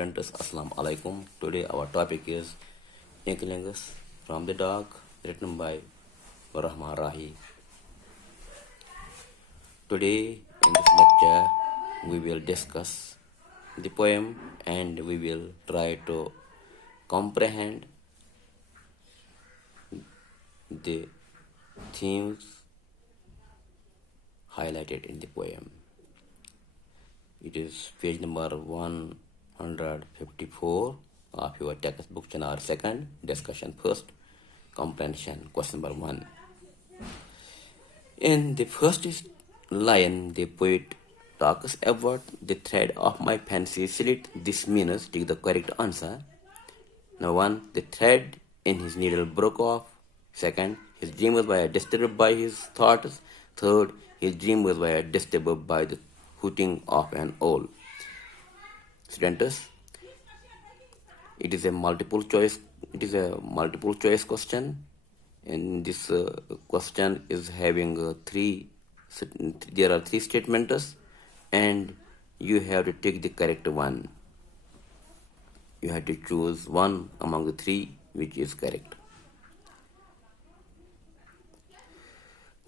students, Assalamu alaikum. Today our topic is Inklings from the Dog, written by Rahi. Today in this lecture we will discuss the poem and we will try to comprehend the themes highlighted in the poem. It is page number 154 of your textbook, chapter 2nd, discussion first, comprehension, question number 1. In the first line, the poet talks about the thread of my fancy slit. This means take the correct answer. Now 1, the thread in his needle broke off. 2nd, his dreams were disturbed by his thoughts. 3rd, his dreams were disturbed by the hooting of an owl. Students, it is a multiple choice question. And this question is having there are 3 statements and you have to take the correct one. You have to choose one among the 3 which is correct.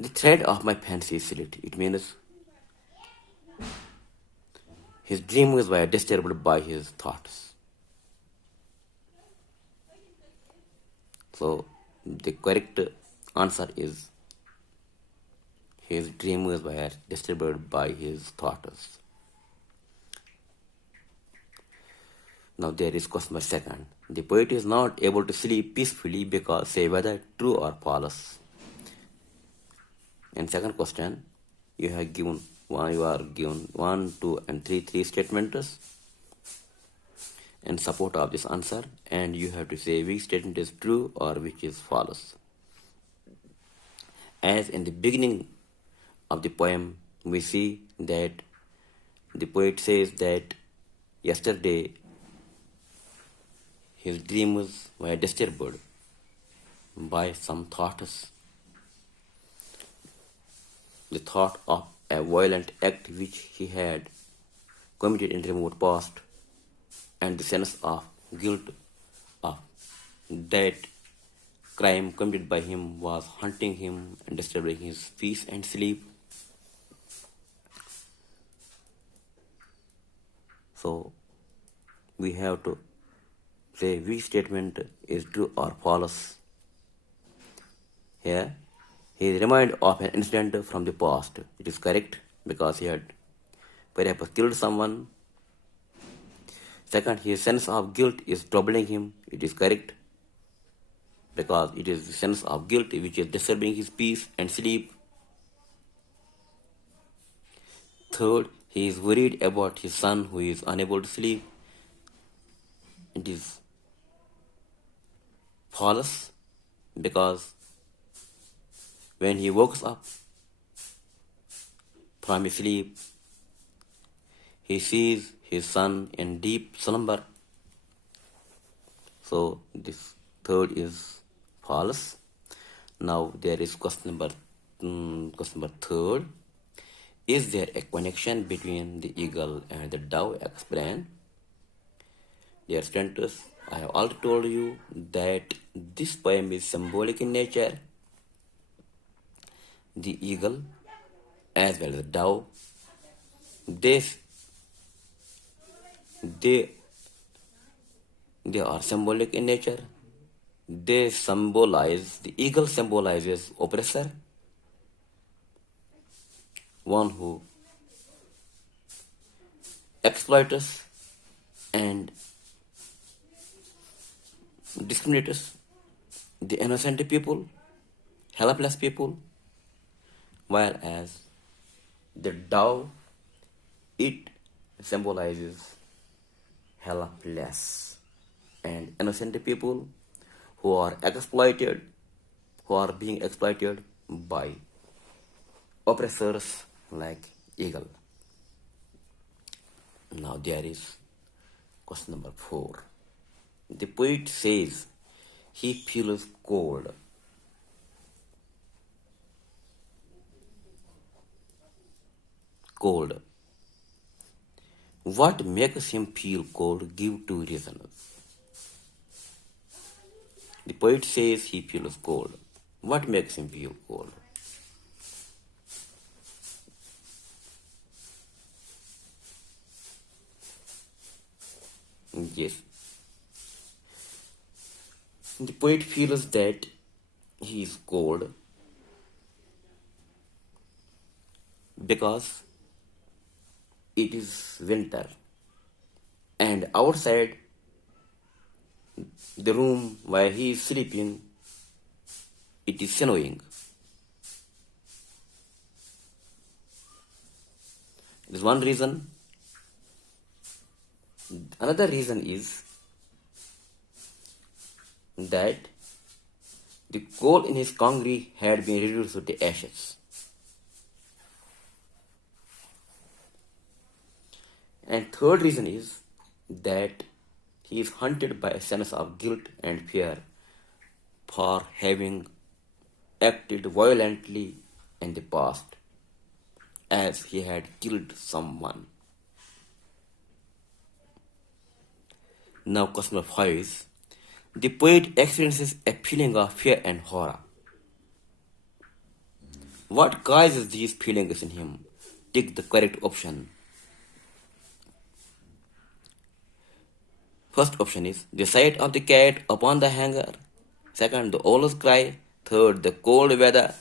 The thread of my fancy slit. It means his dreams were disturbed by his thoughts. So the correct answer is his dreams were disturbed by his thoughts. Now there is question number 2nd. The poet is not able to sleep peacefully because say whether true or false. In second question, you are given 1, 2, and 3 statements in support of this answer, and you have to say which statement is true or which is false. As in the beginning of the poem, we see that the poet says that yesterday his dreams were disturbed by some thoughts. The thought of a violent act which he had committed in the remote past, and the sense of guilt of that crime committed by him was haunting him and disturbing his peace and sleep. So we have to say which statement is true or false. Here, he is reminded of an incident from the past. It is correct because he had perhaps killed someone. 2nd, his sense of guilt is troubling him. It is correct because it is the sense of guilt which is disturbing his peace and sleep. 3rd, he is worried about his son who is unable to sleep. It is false because when he wakes up from his sleep, he sees his son in deep slumber. So this 3rd is false. Now there is question number 3rd. Is there a connection between the eagle and the dove? Explain. Dear students, I have already told you that this poem is symbolic in nature. The eagle as well as the dove, they are symbolic in nature. They symbolize, the eagle symbolizes oppressor, one who exploits us and discriminates the innocent people, helpless people, whereas the dove, it symbolizes helpless and innocent people who are being exploited by oppressors like eagle. Now there is question number 4. The poet says he feels cold. What makes him feel cold? Give two reasons. The poet says he feels cold. What makes him feel cold? Yes. The poet feels that he is cold because it is winter and outside the room where he is sleeping it is snowing. This is one reason. Another reason is that the coal in his congee had been reduced to the ashes. And third reason is that he is haunted by a sense of guilt and fear for having acted violently in the past as he had killed someone. Now, question number 5 is the poet experiences a feeling of fear and horror. What causes these feelings in him? Take the correct option. First option is the sight of the cat upon the hanger. Second, the owl's cry. Third, the cold weather.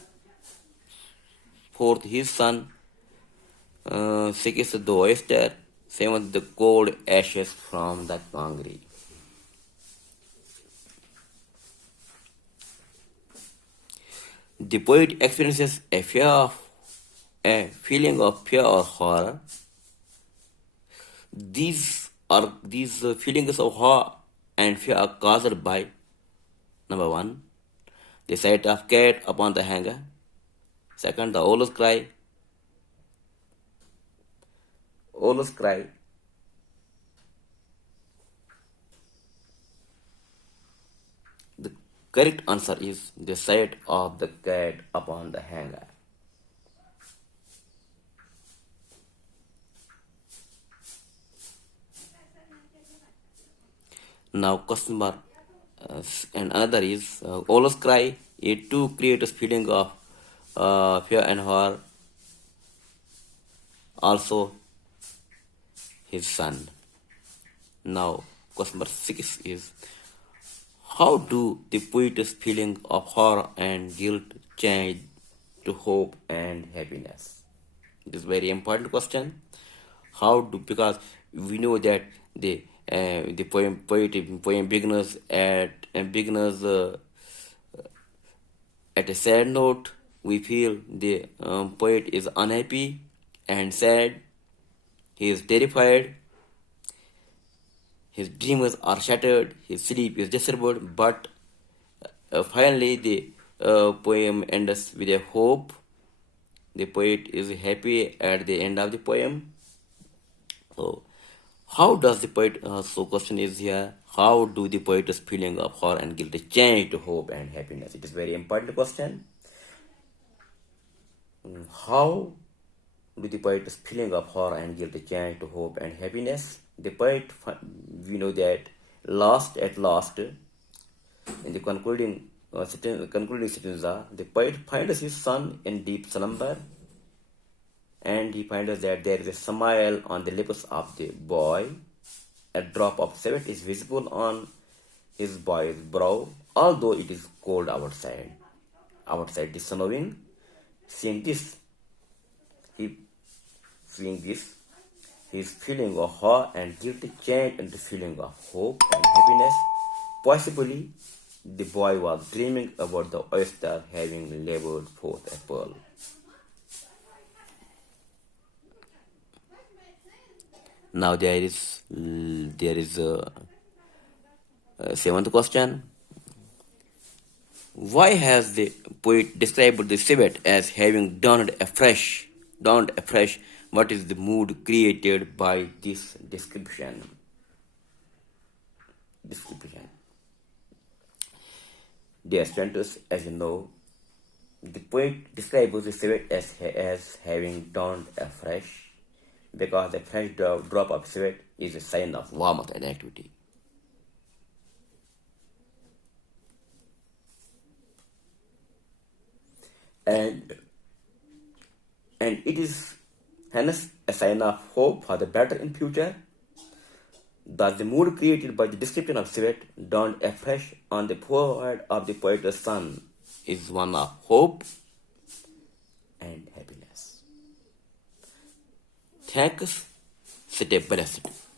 Fourth, his son. Sixth, the oyster. Seventh, the cold ashes from the congee. The poet experiences a feeling of fear or horror. These feelings of horror and fear are caused by number 1, the sight of cat upon the hanger. Second, the owl's cry. Owl's cry. The correct answer is the sight of the cat upon the hanger. Now, customer and another is owl's cry. It too creates a feeling of fear and horror. Also, his son. Now, question number 6 is how do the poet's feeling of horror and guilt change to hope and happiness? It is a very important question. Because we know that the poem begins at a sad note. We feel the poet is unhappy and sad. He is terrified. His dreams are shattered. His sleep is disturbed. But finally, the poem ends with a hope. The poet is happy at the end of the poem. So, how does the poet? So, question is here: how do the poet's feeling of horror and guilt change to hope and happiness? It is very important question. How do the poet's feeling of horror and guilt change to hope and happiness? The poet, we know that at last, in the concluding stanza, the poet finds his son in deep slumber, and he finds that there is a smile on the lips of the boy. A drop of sweat is visible on his boy's brow, although it is cold outside. Outside is snowing. Seeing this, his feeling of horror and guilt changed into feeling of hope and happiness. Possibly, the boy was dreaming about the oyster having labored forth a pearl. Now there is a seventh question. Why has the poet described the civet as having dawned afresh? Dawned afresh. What is the mood created by this description? Dear students, as you know, the poet describes the civet as having dawned afresh. because a fresh drop of sweat is a sign of warmth and activity. And it is hence a sign of hope for the better in future. Thus the mood created by the description of sweat dawned afresh on the forehead of the poet. The sun is one of hope and happiness. Thanks. Stay blessed.